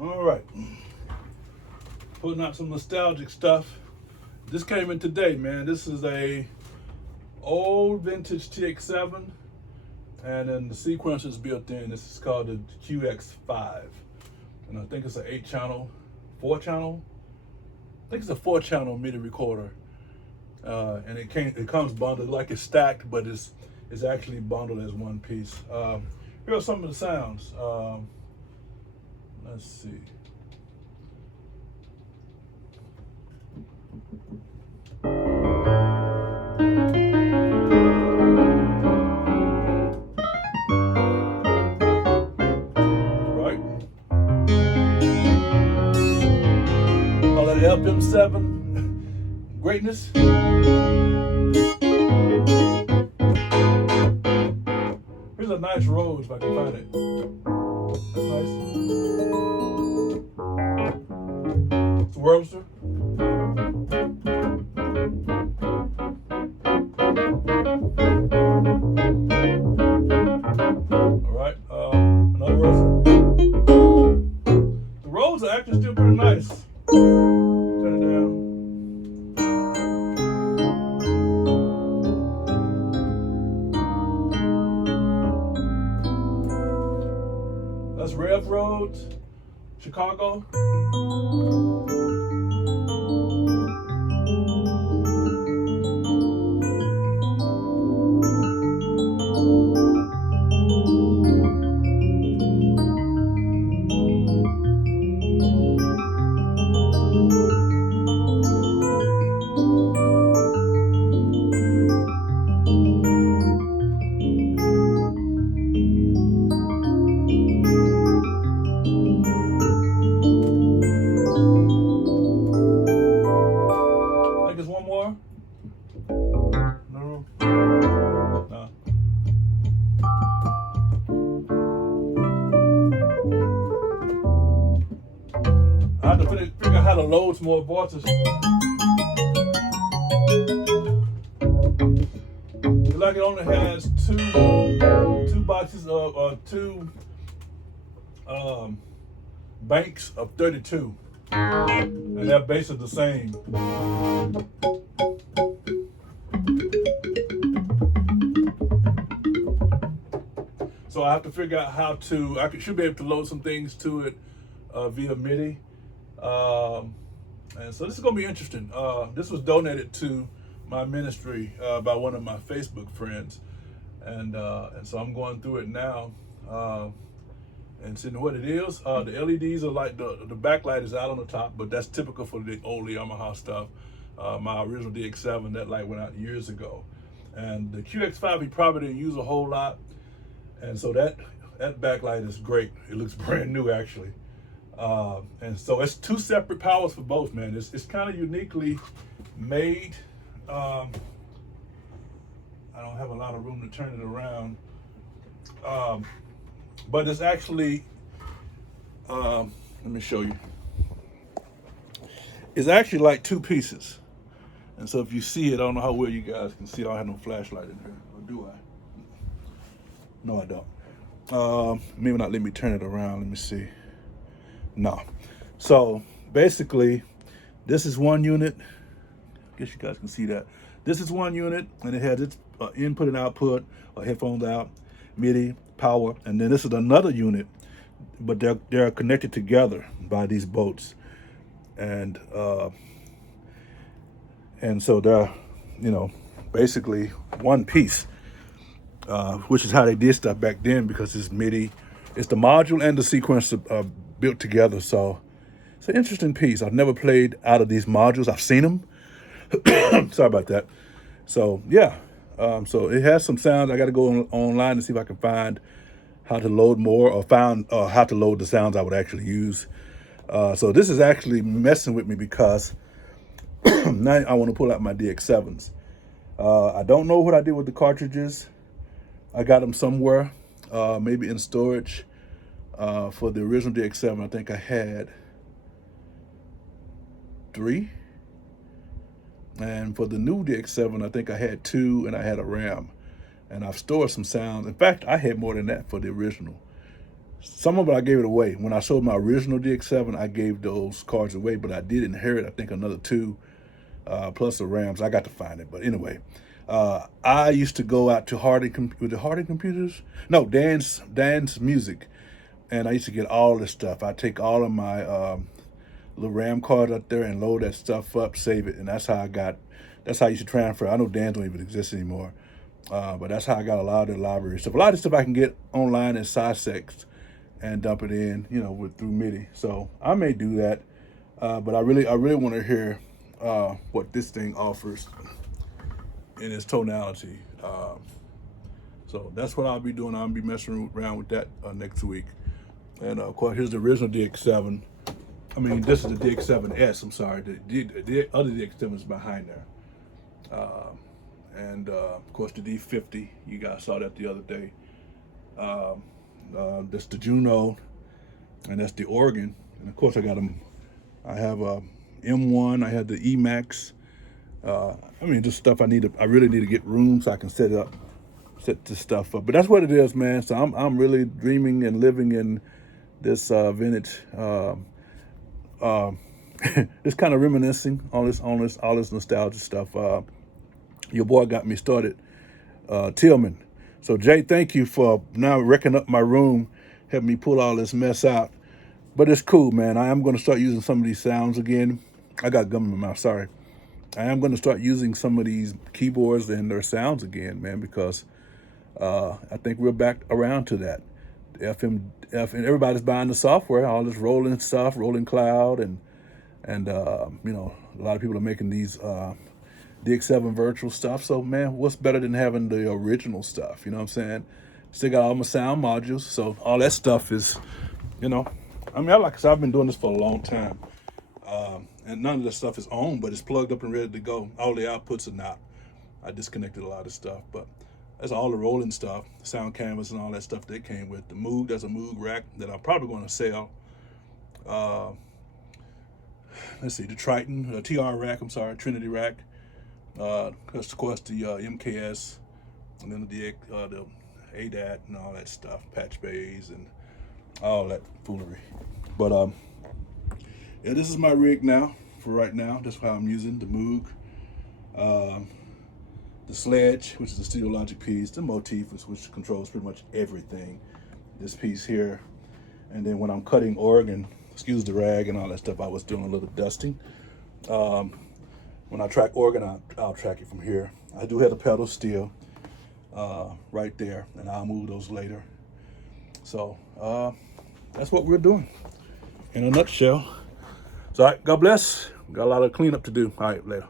All right, putting out some nostalgic stuff. This came in today, man. This is a old vintage TX7, and then the sequencer is built in. This is called the QX5, and I think it's an 8-channel, 4-channel. I think it's a 4-channel MIDI recorder, and it comes bundled like it's stacked, but it's actually bundled as one piece. Here are some of the sounds. Let's see. Right? All that FM7 greatness. Here's a nice Rhodes if I can find it. That's nice. It's a Wurlitzer. All right, another Wurlitzer. The Rhodes are actually still pretty nice. Turn it down. That's Rev Rhodes, Chicago. I think there's one more. No. No. I have to figure out how to load some more voices. Like it only has two boxes of two banks of 32, and their bass is the same. So I have to figure out how to. Should be able to load some things to it via MIDI, and so this is going to be interesting. This was donated to my ministry by one of my Facebook friends, and so I'm going through it now and seeing what it is. The LEDs are like the backlight is out on the top, but that's typical for the old Yamaha stuff. My original DX7, that light went out years ago, and the QX5 he probably didn't use a whole lot, and so that backlight is great. It looks brand new actually. And so it's two separate powers for both, man. It's kind of uniquely made. I don't have a lot of room to turn it around, but it's actually, let me show you. It's actually like two pieces, and so if you see it, I don't know how well you guys can see. I don't have no flashlight in here, or do I? No, I don't. Maybe not let me turn it around. Let me see. No. So basically, this is one unit. I guess you guys can see that. This is one unit, and it has its input and output, headphones out, MIDI, power, and then this is another unit, but they're connected together by these bolts, and so they're, basically one piece, which is how they did stuff back then, because it's MIDI, it's the module and the sequencer built together. So it's an interesting piece. I've never played out of these modules. I've seen them. Sorry about that. So yeah, so it has some sounds. I got to go online to see if I can find how to load more, or found how to load the sounds I would actually use. So this is actually messing with me because now I want to pull out my DX7s. I don't know what I did with the cartridges. I got them somewhere, maybe in storage. For the original DX7, I think I had 3. And for the new DX7, I think I had 2, and I had a RAM. And I've stored some sounds. In fact, I had more than that for the original. Some of it I gave it away. When I sold my original DX7, I gave those cards away, but I did inherit, I think, another two, plus the RAMs. I got to find it, but anyway. I used to go out to with the Harding computers? No, Dan's Music. And I used to get all this stuff. I take all of my little RAM cards out there and load that stuff up, save it, and that's how I used to transfer. I know Dan's don't even exist anymore. But that's how I got a lot of the library stuff. A lot of stuff I can get online in SciSex and dump it in, through MIDI. So I may do that, but I really want to hear what this thing offers in its tonality. So that's what I'll be doing. I'll be messing around with that next week. And of course, here's the original DX7. I mean, this is the DX7S. I'm sorry. The other DX7 is behind there. And of course the D50, you guys saw that the other day. That's the Juno, and that's the organ. And of course I have a M1, I have the Emax. I mean, just stuff I really need to get room so I can set this stuff up. But that's what it is, man. So I'm really dreaming and living in this vintage. It's kind of reminiscing all this nostalgia stuff. Your boy got me started, Tillman. So Jay, thank you for now wrecking up my room, helping me pull all this mess out. But it's cool, man. I am going to start using some of these sounds again. I got gum in my mouth, sorry. I am going to start using some of these keyboards and their sounds again, man, because I think we're back around to that. FM, everybody's buying the software, all this rolling stuff, rolling cloud, and a lot of people are making these DX7 virtual stuff. So man, what's better than having the original stuff? You know what I'm saying? Still got all my sound modules, so all that stuff is, I mean, I've been doing this for a long time, and none of this stuff is on, but it's plugged up and ready to go. All the outputs are not. I disconnected a lot of stuff, but that's all the rolling stuff, sound canvas and all that stuff that came with the Moog. That's a Moog rack that I'm probably going to sell. Let's see, the Triton, TR rack. I'm sorry, Trinity rack. Of course, the MKS, and then the ADAT and all that stuff, patch bays and all that foolery. But yeah, this is my rig now for right now. That's how I'm using the Moog, the Sledge, which is the Studio Logic piece, the Motif, which controls pretty much everything. This piece here, and then when I'm cutting organ, excuse the rag and all that stuff, I was doing a little dusting. When I track organ, I'll track it from here. I do have the pedals still right there, and I'll move those later. So that's what we're doing in a nutshell. So all right, God bless. Got a lot of cleanup to do. All right, later.